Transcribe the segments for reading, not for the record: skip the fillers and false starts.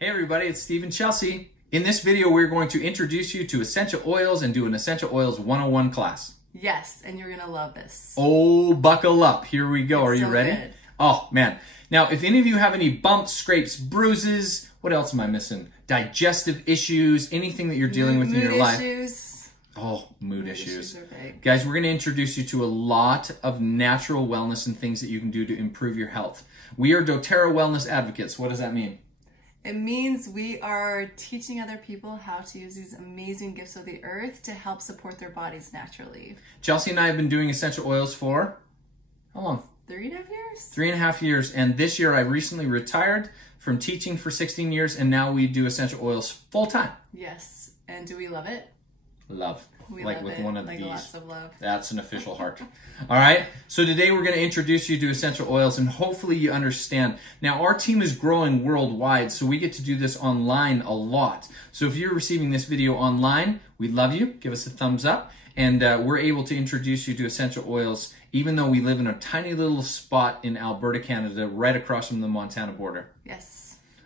Hey everybody, it's Steve and Chelsea. In this video, we're going to introduce you to essential oils and do an Essential Oils 101 class. Yes, and you're gonna love this. Oh, buckle up. Here we go. Are you ready? Good. Oh, man. Now, if any of you have any bumps, scrapes, bruises, what else am I missing? Digestive issues, anything that you're dealing with in your life. Mood issues. Oh, mood issues. Are big. Guys, we're going to introduce you to a lot of natural wellness and things that you can do to improve your health. We are doTERRA wellness advocates. What does that mean? It means we are teaching other people how to use these amazing gifts of the earth to help support their bodies naturally. Chelsea and I have been doing essential oils for how long? 3.5 years? 3.5 years. And this year I recently retired from teaching for 16 years, and now we do essential oils full time. Yes. And do we love it? Love. We like love with it. one of like these. Lots of love. That's an official heart. All right. So today we're going to introduce you to essential oils, and hopefully you understand. Now our team is growing worldwide, so we get to do this online a lot. So if you're receiving this video online, we love you. Give us a thumbs up. And we're able to introduce you to essential oils, even though we live in a tiny little spot in Alberta, Canada, right across from the Montana border. Yes.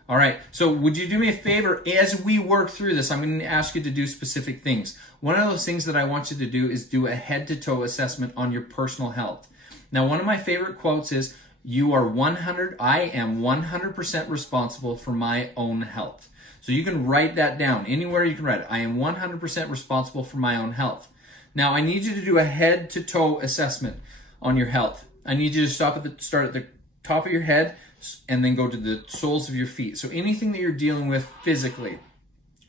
All right, so would you do me a favor as we work through this? I'm going to ask you to do specific things. One of those things that I want you to do is do a head-to-toe assessment on your personal health. Now, one of my favorite quotes is, I am 100% responsible for my own health. So you can write that down. Anywhere you can write it. I am 100% responsible for my own health. Now, I need you to do a head-to-toe assessment on your health. I need you to start at the top of your head and then go to the soles of your feet. So anything that you're dealing with physically.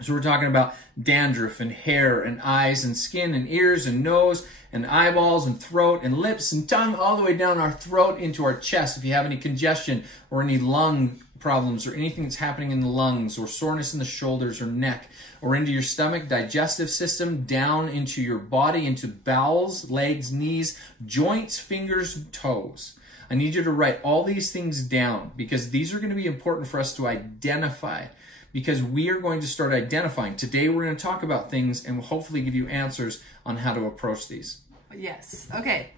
So we're talking about dandruff and hair and eyes and skin and ears and nose and eyeballs and throat and lips and tongue, all the way down our throat into our chest. If you have any congestion or any lung problems or anything that's happening in the lungs or soreness in the shoulders or neck, or into your stomach, digestive system, down into your body, into bowels, legs, knees, joints, fingers, and toes. I need you to write all these things down because these are going to be important for us to identify, because we are going to start identifying. Today we're going to talk about things and we'll hopefully give you answers on how to approach these. Yes. Okay.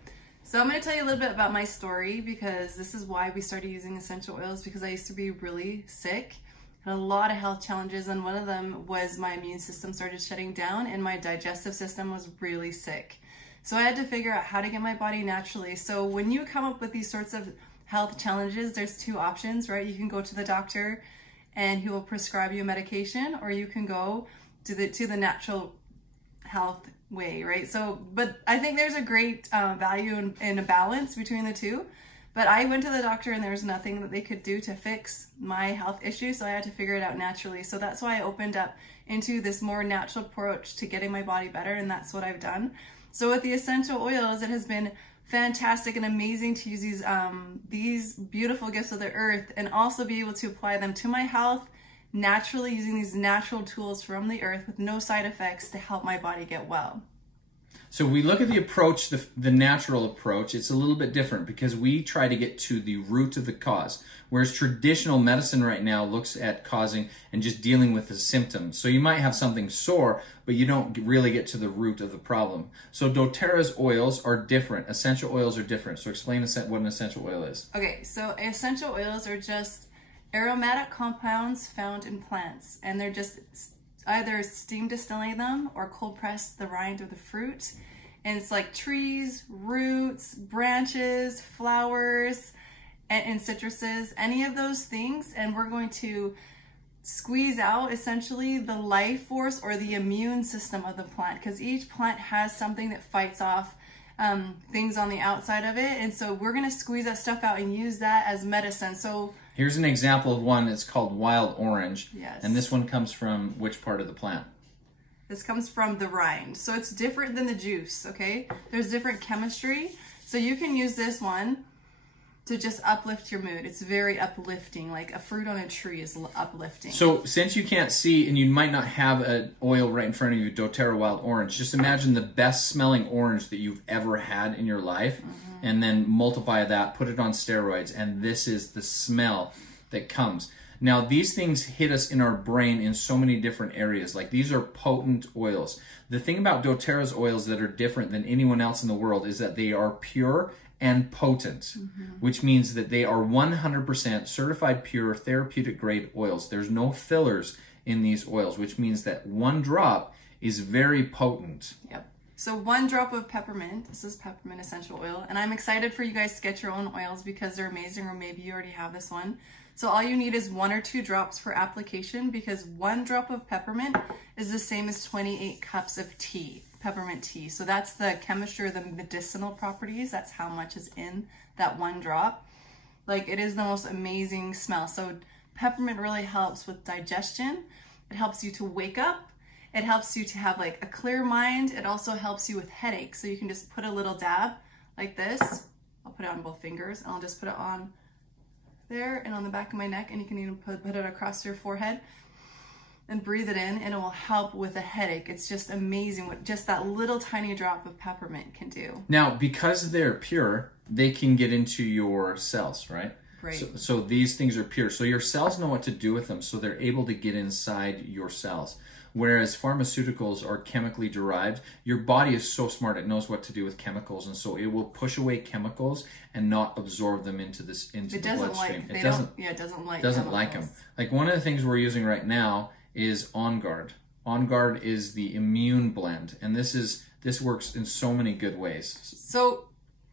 So I'm going to tell you a little bit about my story, because this is why we started using essential oils, because I used to be really sick, had a lot of health challenges, and one of them was my immune system started shutting down and my digestive system was really sick. So I had to figure out how to get my body naturally. So when you come up with these sorts of health challenges, there's two options, right? You can go to the doctor and he will prescribe you a medication, or you can go to the natural health way, right? So, but I think there's a great value in a balance between the two. But I went to the doctor and there was nothing that they could do to fix my health issue, so I had to figure it out naturally. So that's why I opened up into this more natural approach to getting my body better, and that's what I've done. So with the essential oils, it has been fantastic and amazing to use these beautiful gifts of the earth and also be able to apply them to my health naturally, using these natural tools from the earth with no side effects to help my body get well. So we look at the approach, the natural approach, it's a little bit different because we try to get to the root of the cause, whereas traditional medicine right now looks at causing and just dealing with the symptoms. So you might have something sore, but you don't really get to the root of the problem. So doTERRA's oils are different. Essential oils are different. So explain what an essential oil is. Okay, so essential oils are just aromatic compounds found in plants, and they're just either steam distilling them or cold press the rind of the fruit. And it's like trees, roots, branches, flowers, and citruses, any of those things. And we're going to squeeze out essentially the life force or the immune system of the plant, because each plant has something that fights off things on the outside of it. And so we're going to squeeze that stuff out and use that as medicine. So here's an example of one. It's called wild orange. Yes. And this one comes from which part of the plant? This comes from the rind. So it's different than the juice, okay? There's different chemistry. So you can use this one to just uplift your mood. It's very uplifting, like a fruit on a tree is uplifting. So since you can't see and you might not have an oil right in front of you, doTERRA Wild Orange, just imagine the best smelling orange that you've ever had in your life, and then multiply that, put it on steroids, and this is the smell that comes. Now these things hit us in our brain in so many different areas. Like, these are potent oils. The thing about doTERRA's oils that are different than anyone else in the world is that they are pure and potent, which means that they are 100% certified pure therapeutic grade oils. There's no fillers in these oils, which means that one drop is very potent. Yep. So 1 drop of peppermint, this is peppermint essential oil, and I'm excited for you guys to get your own oils because they're amazing, or maybe you already have this one. So all you need is 1 or 2 drops per application, because 1 drop of peppermint is the same as 28 cups of tea, peppermint tea. So that's the chemistry or the medicinal properties. That's how much is in that 1 drop. Like, it is the most amazing smell. So peppermint really helps with digestion. It helps you to wake up. It helps you to have like a clear mind. It also helps you with headaches. So you can just put a little dab like this. I'll put it on both fingers, and I'll just put it on there and on the back of my neck, and you can even put it across your forehead and breathe it in, and it will help with a headache. It's just amazing what just that little tiny drop of peppermint can do. Now, because they're pure, they can get into your cells, right? Right. So these things are pure. So your cells know what to do with them, so they're able to get inside your cells. Whereas pharmaceuticals are chemically derived, your body is so smart, it knows what to do with chemicals, and so it will push away chemicals and not absorb them into the bloodstream. It doesn't like them. Like, one of the things we're using right now is On Guard. On Guard is the immune blend, and this works in so many good ways. So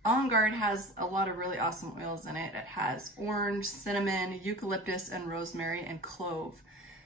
On Guard has a lot of really awesome oils in it. It has orange, cinnamon, eucalyptus, and rosemary, and clove.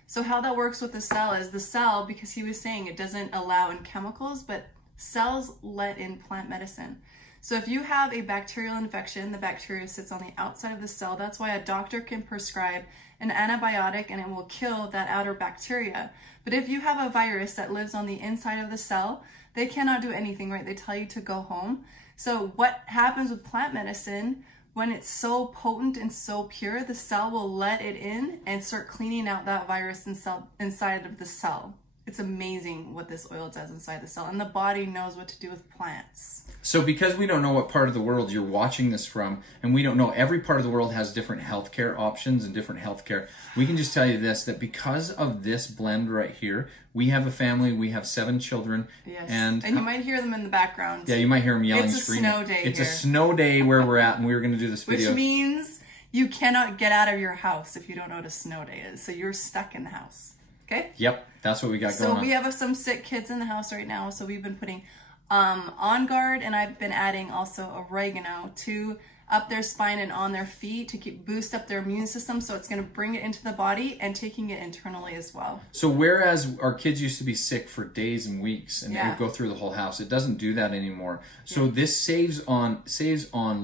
So how that works with the cell is the cell, because he was saying it doesn't allow in chemicals, but cells let in plant medicine. So if you have a bacterial infection, the bacteria sits on the outside of the cell. That's why a doctor can prescribe an antibiotic and it will kill that outer bacteria. But if you have a virus that lives on the inside of the cell, they cannot do anything, right? They tell you to go home. So what happens with plant medicine, when it's so potent and so pure, the cell will let it in and start cleaning out that virus inside of the cell. It's amazing what this oil does inside the cell, and the body knows what to do with plants. So because we don't know what part of the world you're watching this from, and we don't know, every part of the world has different healthcare options and different healthcare, we can just tell you this, that because of this blend right here, we have a family, we have 7 children. Yes. And you might hear them in the background. Yeah, you might hear them yelling, screaming. It's a snow day It's here. a snow day where we're at, and we were going to do this video. Which means you cannot get out of your house if you don't know what a snow day is. So you're stuck in the house. Okay? Yep, that's what we got going on. So we have some sick kids in the house right now, so we've been putting On Guard, and I've been adding also oregano to up their spine and on their feet to boost up their immune system, so it's going to bring it into the body and taking it internally as well. So whereas our kids used to be sick for days and weeks and it would go through the whole house, it doesn't do that anymore. So this saves on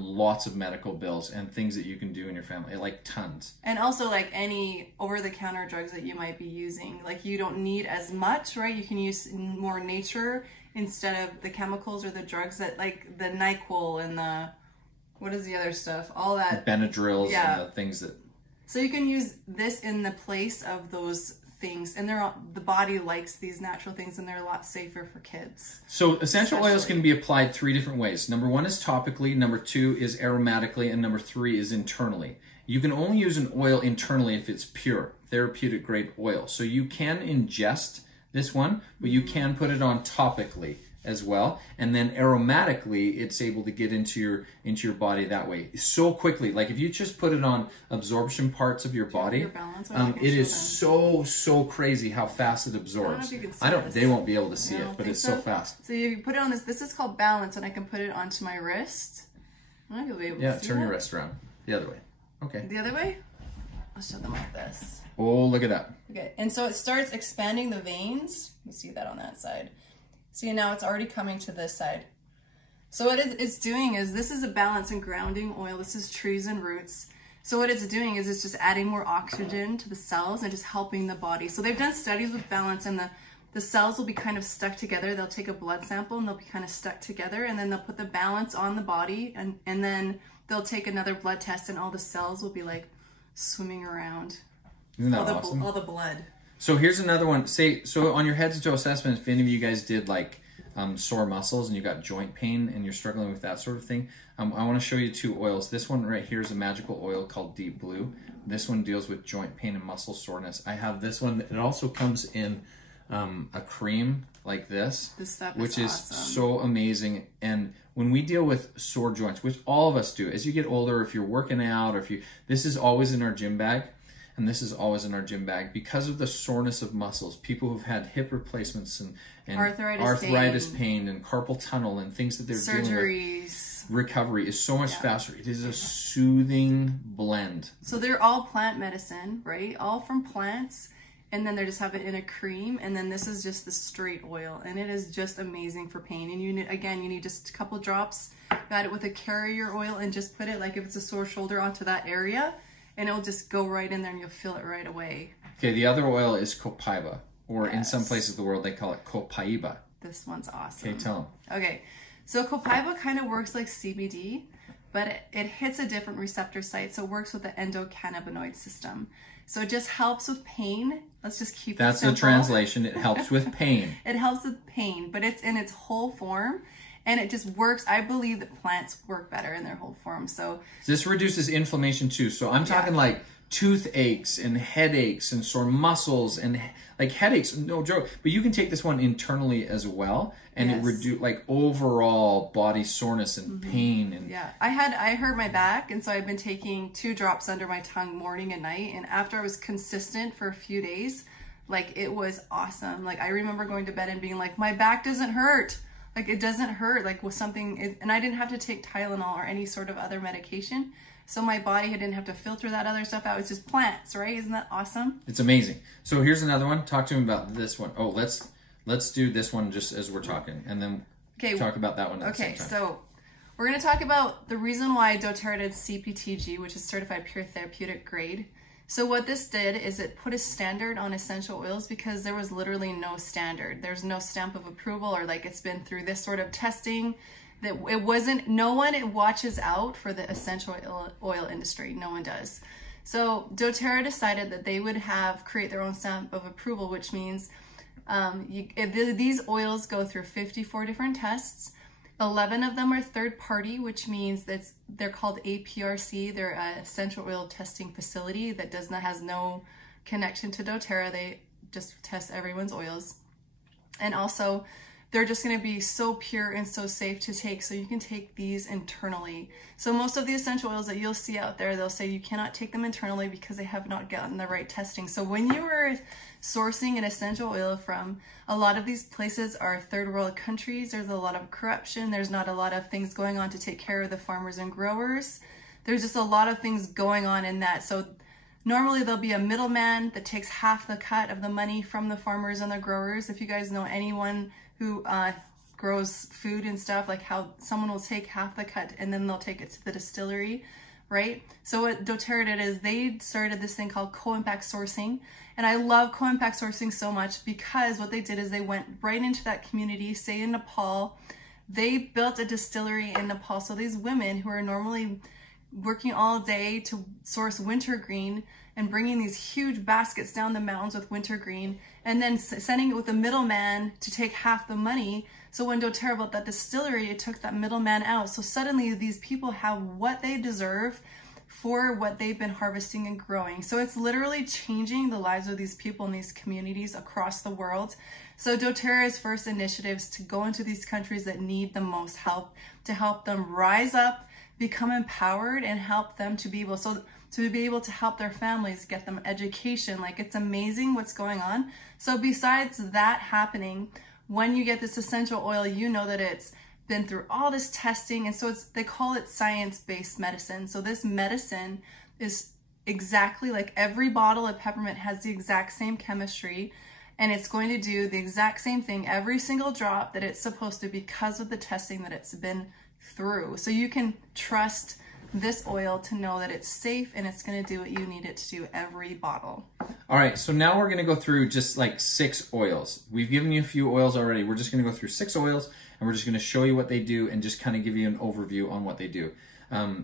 lots of medical bills and things that you can do in your family, like tons. And also, like any over-the-counter drugs that you might be using, like you don't need as much, right? You can use more nature instead of the chemicals or the drugs that, like the NyQuil and the, what is the other stuff? All that. Benadryls and the things that. So you can use this in the place of those things, and the body likes these natural things, and they're a lot safer for kids. So essential oils can be applied 3 different ways. Number 1 is topically, number 2 is aromatically, and number 3 is internally. You can only use an oil internally if it's pure, therapeutic grade oil. So you can ingest this one, but you can put it on topically as well, and then aromatically it's able to get into your body that way so quickly. Like if you just put it on absorption parts of your body, it is so crazy how fast it absorbs. They won't be able to see it, but it's so fast. So you put it on this is called Balance, and I can put it onto my wrist. I don't know if you'll be able to see turn your wrist around the other way. Okay, the other way. I'll show them like this. Oh, look at that. Okay, and so it starts expanding the veins. You see that on that side. See, now it's already coming to this side. So what it's doing is, this is a balance and grounding oil. This is trees and roots. So what it's doing is it's just adding more oxygen to the cells and just helping the body. So they've done studies with Balance, and the cells will be kind of stuck together. They'll take a blood sample and they'll be kind of stuck together, and then they'll put the Balance on the body, and then they'll take another blood test, and all the cells will be like swimming around. Isn't that awesome? All the blood. So here's another one. So on your head to toe assessment, if any of you guys did like sore muscles and you got joint pain and you're struggling with that sort of thing, I want to show you 2 oils. This one right here is a magical oil called Deep Blue. This one deals with joint pain and muscle soreness. I have this one. It also comes in a cream like this, which is awesome. So amazing. And when we deal with sore joints, which all of us do, as you get older, if you're working out, or this is always in our gym bag, and this is always in our gym bag because of the soreness of muscles. People who've had hip replacements and arthritis pain and carpal tunnel and things that they're dealing with. Recovery is so much faster. It is a soothing blend. So they're all plant medicine, right? All from plants. And then they just have it in a cream, and then this is just the straight oil, and it is just amazing for pain. And you need just a couple drops. Add it with a carrier oil and just put it, like if it's a sore shoulder, onto that area, and it'll just go right in there and you'll feel it right away. Okay, the other oil is copaiba, or in some places of the world they call it copaiba. This one's awesome. Okay, tell them. Okay, so copaiba kind of works like CBD, but it hits a different receptor site, so it works with the endocannabinoid system. So it just helps with pain. Let's just keep it simple. That's the translation. It helps with pain. It helps with pain, but it's in its whole form, and it just works. I believe that plants work better in their whole form. So this reduces inflammation too. So I'm talking like toothaches and headaches and sore muscles and like headaches, no joke. But you can take this one internally as well, and it reduce like overall body soreness and pain. And I hurt my back, and so I've been taking 2 drops under my tongue morning and night. And after I was consistent for a few days, like it was awesome. Like I remember going to bed and being like, my back doesn't hurt. Like it doesn't hurt. Like with something, and I didn't have to take Tylenol or any sort of other medication. So my body didn't have to filter that other stuff out. It's just plants, right? Isn't that awesome? It's amazing. So here's another one. Talk to him about this one. Oh, let's do this one just as we're talking, and then talk about that one at the same time. So we're going to talk about the reason why doTERRA did CPTG, which is Certified Pure Therapeutic Grade. So what this did is it put a standard on essential oils because there was literally no standard. There's no stamp of approval, or like it's been through this sort of testing. That it wasn't, no one watches out for the essential oil industry. No one does. So doTERRA decided that they would create their own stamp of approval, which means these oils go through 54 different tests. 11 of them are third party, which means that they're called APRC. They're an essential oil testing facility that has no connection to doTERRA. They just test everyone's oils. And also, they're just going to be so pure and so safe to take, so you can take these internally. So most of the essential oils that you'll see out there, they'll say you cannot take them internally because they have not gotten the right testing. So when you are sourcing an essential oil from, a lot of these places are third world countries. There's a lot of corruption. There's not a lot of things going on to take care of the farmers and growers. There's just a lot of things going on in that. So normally there'll be a middleman that takes half the cut of the money from the farmers and the growers. If you guys know anyone who grows food and stuff, like how someone will take half the cut and then they'll take it to the distillery, right? So what doTERRA did is they started this thing called co-impact sourcing. And I love co-impact sourcing so much because what they did is they went right into that community, say in Nepal. They built a distillery in Nepal. So these women who are normally working all day to source wintergreen and bringing these huge baskets down the mountains with wintergreen and then sending it with a middleman to take half the money. So when doTERRA built that distillery, it took that middleman out. So suddenly these people have what they deserve for what they've been harvesting and growing. So it's literally changing the lives of these people in these communities across the world. So doTERRA's first initiatives to go into these countries that need the most help, to help them rise up, become empowered, and help them to be able to help their families, get them education. Like, it's amazing what's going on. So besides that happening, when you get this essential oil, you know that it's been through all this testing, and so they call it science-based medicine. So this medicine is exactly like every bottle of peppermint has the exact same chemistry, and it's going to do the exact same thing every single drop that it's supposed to because of the testing that it's been through. So you can trust this oil to know that it's safe and it's going to do what you need it to do every bottle. All right, so now we're going to go through just like 6 oils. We've given you a few oils already. We're just going to go through 6 oils, and we're just going to show you what they do and just kind of give you an overview on what they do.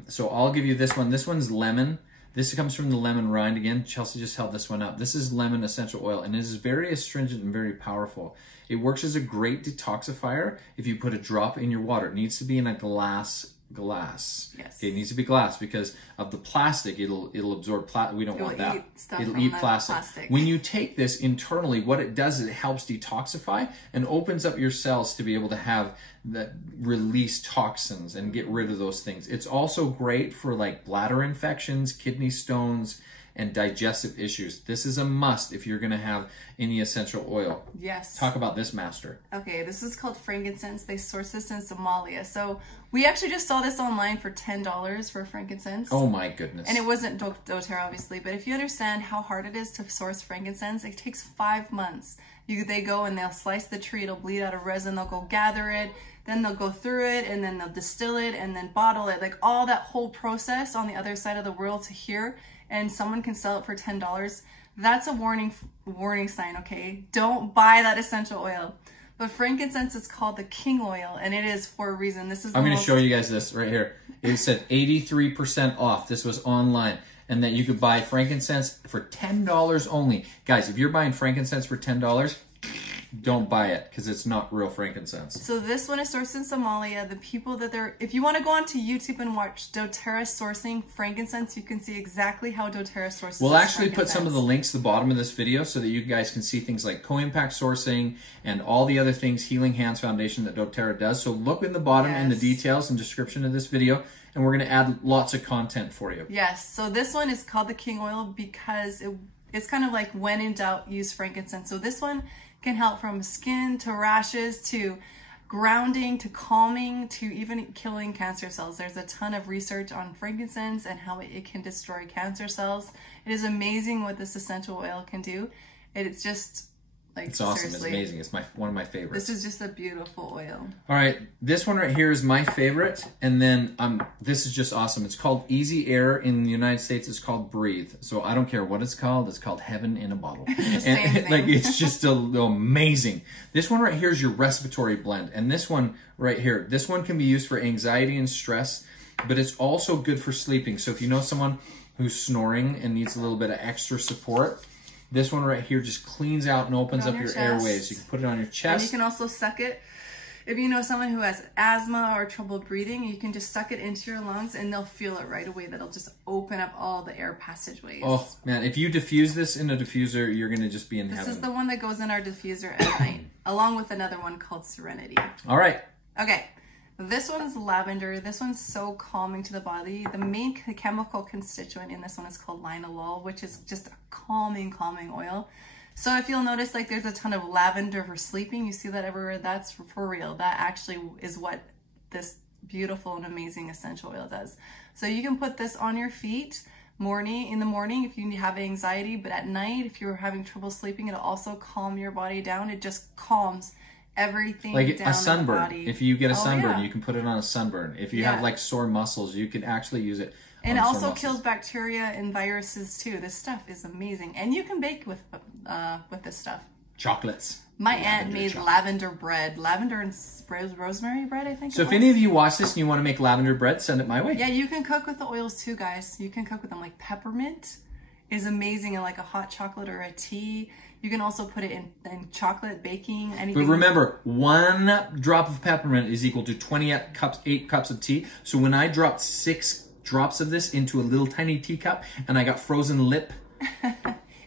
So I'll give you this one. This one's lemon. This comes from the lemon rind again. Chelsea just held this one up. This is lemon essential oil, and it is very astringent and very powerful. It works as a great detoxifier if you put a drop in your water. It needs to be in a glass glass. Yes. Okay, it needs to be glass because of the plastic. It'll absorb plastic. We don't want that. It'll eat plastic. When you take this internally, what it does is it helps detoxify and opens up your cells to be able to have that release toxins and get rid of those things. It's also great for like bladder infections, kidney stones, and digestive issues. This is a must if you're going to have any essential oil. Yes. Talk about this, master. Okay, this is called frankincense. They source this in Somalia. So we actually just saw this online for $10 for frankincense. Oh my goodness. And it wasn't doTERRA, obviously, but if you understand how hard it is to source frankincense, it takes 5 months. They go and they'll slice the tree, it'll bleed out of resin, they'll go gather it, then they'll go through it, and then they'll distill it, and then bottle it. Like all that whole process on the other side of the world to here, and someone can sell it for $10. That's a warning sign, okay? Don't buy that essential oil. But frankincense is called the king oil, and it is for a reason. This is I'm going to show you guys this right here. It said 83% off. This was online. And that you could buy frankincense for $10 only. Guys, if you're buying frankincense for $10, don't buy it because it's not real frankincense. So this one is sourced in Somalia. The people that if you want to go onto YouTube and watch doTERRA sourcing frankincense, you can see exactly how doTERRA sources. We'll actually put some of the links at the bottom of this video so that you guys can see things like co-impact sourcing and all the other things Healing Hands Foundation that doTERRA does. So look in the bottom in the details and description of this video, and we're going to add lots of content for you. Yes. So this one is called the king oil because it's kind of like when in doubt, use frankincense. So this one can help from skin to rashes to grounding to calming to even killing cancer cells. There's a ton of research on frankincense and how it can destroy cancer cells. It is amazing what this essential oil can do. It's just like, it's awesome. seriously, It's amazing. It's one of my favorites. This is just a beautiful oil. All right, this one right here is my favorite, and then this is just awesome. It's called Easy Air. In the United States, it's called Breathe. So I don't care what it's called. It's called Heaven in a Bottle. Same thing. Like it's just amazing. This one right here is your respiratory blend, and this one right here, this one can be used for anxiety and stress, but it's also good for sleeping. So if you know someone who's snoring and needs a little bit of extra support, this one right here just cleans out and opens up your airways. You can put it on your chest. And you can also suck it. If you know someone who has asthma or trouble breathing, you can just suck it into your lungs and they'll feel it right away. That'll just open up all the air passageways. Oh, man. If you diffuse this in a diffuser, you're going to just be in heaven. This is the one that goes in our diffuser at night, along with another one called Serenity. All right. Okay. This one's lavender. This one's so calming to the body. The main chemical constituent in this one is called linalool, which is just a calming oil. So if you'll notice, like there's a ton of lavender for sleeping. You see that everywhere. That's for real. That actually is what this beautiful and amazing essential oil does. So you can put this on your feet in the morning if you have anxiety, but at night if you're having trouble sleeping, it'll also calm your body down. It just calms everything like down a sunburn. in the body. If you get a sunburn, you can put it on a sunburn. If you have like sore muscles, you can actually use it. And it also kills bacteria and viruses too. This stuff is amazing, and you can bake with this stuff. Chocolates. My aunt made lavender bread, lavender and rosemary bread, I think. So if any of you watch this and you want to make lavender bread, send it my way. Yeah, you can cook with the oils too, guys. You can cook with them. Like peppermint is amazing in like a hot chocolate or a tea. You can also put it in chocolate, baking, anything. But remember, 1 drop of peppermint is equal to 8 cups of tea. So when I dropped 6 drops of this into a little tiny teacup and I got frozen lip,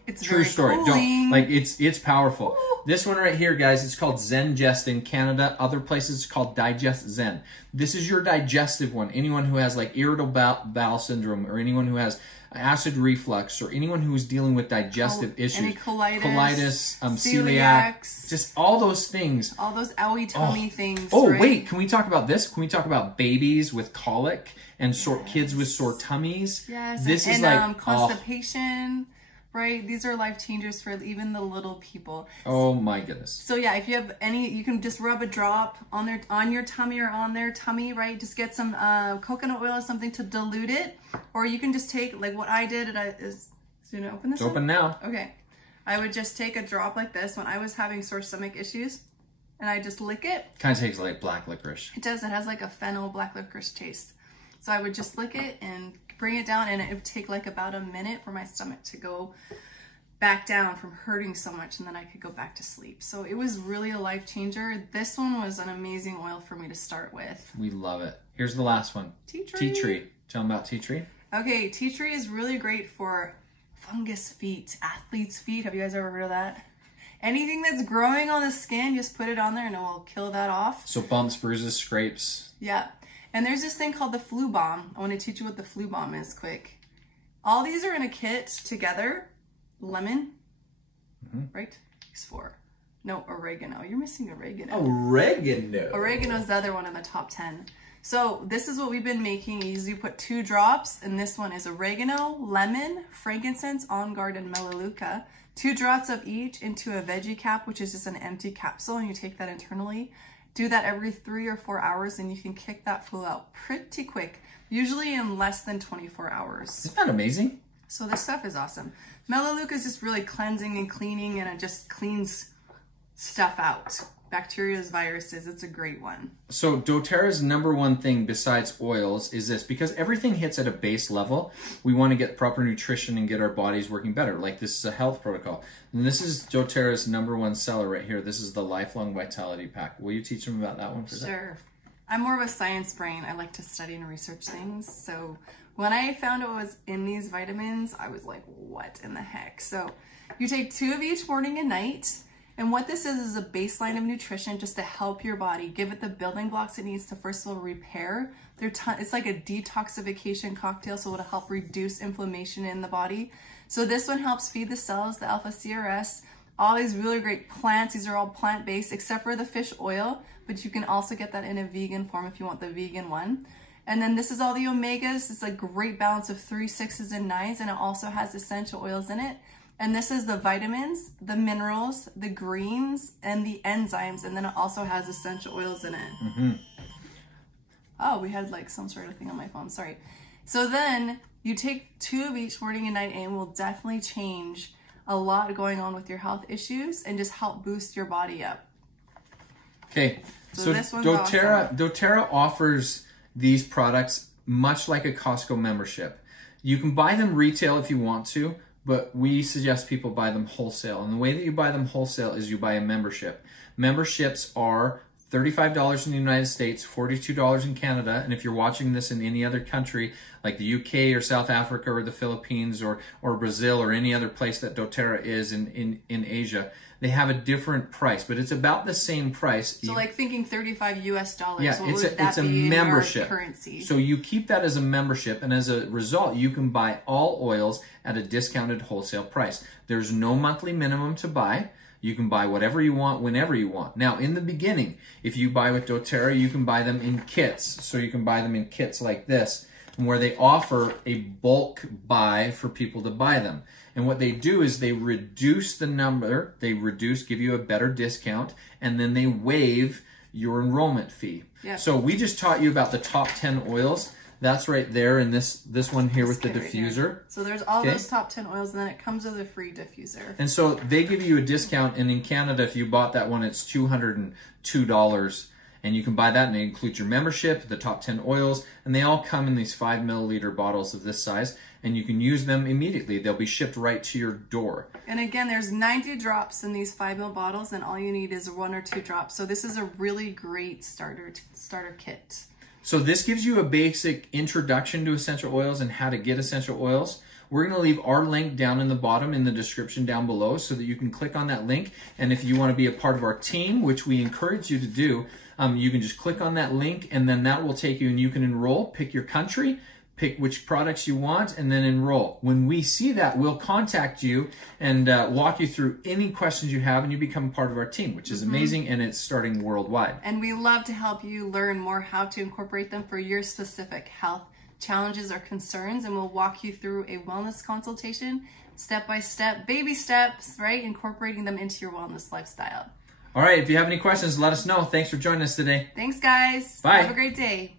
it's true story. Cooling. Don't like it's powerful. Ooh. This one right here, guys, it's called Zengest in Canada. Other places it's called Digest Zen. This is your digestive one. Anyone who has like irritable bowel syndrome, or anyone who has acid reflux, or anyone who is dealing with digestive issues, any colitis, celiac, just all those things. All those owie tummy things. Oh, right? wait, can we talk about this? Can we talk about babies with colic and kids with sore tummies? Yes, this is like constipation. Right? These are life changers for even the little people. Oh my goodness. So yeah, if you have any, you can just rub a drop on your tummy or on their tummy, right? Just get some coconut oil or something to dilute it. Or you can just take, like what I did, is you gonna open this? It's open now. Okay. I would just take a drop like this when I was having sore stomach issues, and I just lick it. Kind of tastes like black licorice. It does. It has like a fennel black licorice taste. So I would just lick it and bring it down, and it would take like about a minute for my stomach to go back down from hurting so much, and then I could go back to sleep. So it was really a life changer. This one was an amazing oil for me to start with. We love it. Here's the last one. Tea tree. Tea tree. Tell them about tea tree. Okay, tea tree is really great for fungus feet, athlete's feet. Have you guys ever heard of that? Anything that's growing on the skin, just put it on there and it will kill that off. So bumps, bruises, scrapes. Yeah. And there's this thing called the flu bomb. I want to teach you what the flu bomb is quick. All these are in a kit together. Lemon, right? These four. No, oregano. You're missing oregano. Oregano. Oregano is the other one in the top 10. So this is what we've been making. You usually put 2 drops, and this one is oregano, lemon, frankincense, On Guard, and melaleuca. 2 drops of each into a veggie cap, which is just an empty capsule, and you take that internally. Do that every 3 or 4 hours, and you can kick that flu out pretty quick, usually in less than 24 hours. Isn't that amazing? So this stuff is awesome. Melaleuca is just really cleansing and cleaning, and it just cleans stuff out. Bacteria, viruses, it's a great one. So doTERRA's #1 thing besides oils is this, because everything hits at a base level, we want to get proper nutrition and get our bodies working better. Like this is a health protocol. And this is doTERRA's #1 seller right here. This is the Lifelong Vitality Pack. Will you teach them about that one for a second? Sure. I'm more of a science brain. I like to study and research things. So when I found what was in these vitamins, I was like, what in the heck? So you take 2 of each morning and night. And what this is a baseline of nutrition just to help your body, give it the building blocks it needs to first of all repair. It's like a detoxification cocktail, so it'll help reduce inflammation in the body. So this one helps feed the cells, the alpha CRS, all these really great plants. These are all plant-based except for the fish oil, but you can also get that in a vegan form if you want the vegan one. And then this is all the omegas. It's a great balance of 3, 6s, and 9s, and it also has essential oils in it. And this is the vitamins, the minerals, the greens, and the enzymes. And then it also has essential oils in it. Oh, we had like some sort of thing on my phone, sorry. So then you take 2 of each morning and night, and it will definitely change a lot going on with your health issues and just help boost your body up. Okay, so this one's doTERRA, awesome. doTERRA offers these products much like a Costco membership. You can buy them retail if you want to, but we suggest people buy them wholesale. And the way that you buy them wholesale is you buy a membership. Memberships are $35 in the United States, $42 in Canada, and if you're watching this in any other country, like the UK or South Africa or the Philippines or Brazil or any other place that doTERRA is in Asia, they have a different price, but it's about the same price. So like thinking $35 US, yeah, what would that it's a be membership. In our currency? So you keep that as a membership, and as a result, you can buy all oils at a discounted wholesale price. There's no monthly minimum to buy. You can buy whatever you want, whenever you want. Now, in the beginning, if you buy with doTERRA, you can buy them in kits. So you can buy them in kits like this, where they offer a bulk buy for people to buy them. And what they do is they reduce the number, give you a better discount, and then they waive your enrollment fee. Yeah. So we just taught you about the top 10 oils. That's right there in this one here with the diffuser. Right, so there's all those top 10 oils, and then it comes with a free diffuser. And so they give you a discount, and in Canada, if you bought that one, it's $202. And you can buy that, and it includes your membership, the top 10 oils, and they all come in these 5 milliliter bottles of this size, and you can use them immediately. They'll be shipped right to your door. And again, there's 90 drops in these 5 ml bottles, and all you need is 1 or 2 drops. So this is a really great starter kit. So this gives you a basic introduction to essential oils and how to get essential oils. We're going to leave our link down in the bottom in the description down below so that you can click on that link. And if you want to be a part of our team, which we encourage you to do, you can just click on that link, and then that will take you, and you can enroll, pick your country, pick which products you want, and then enroll. When we see that, we'll contact you and walk you through any questions you have, and you become part of our team, which is amazing, and it's starting worldwide. And we love to help you learn more how to incorporate them for your specific health challenges or concerns, and we'll walk you through a wellness consultation, step by step, baby steps, right? Incorporating them into your wellness lifestyle. All right, if you have any questions, let us know. Thanks for joining us today. Thanks, guys. Bye. Have a great day.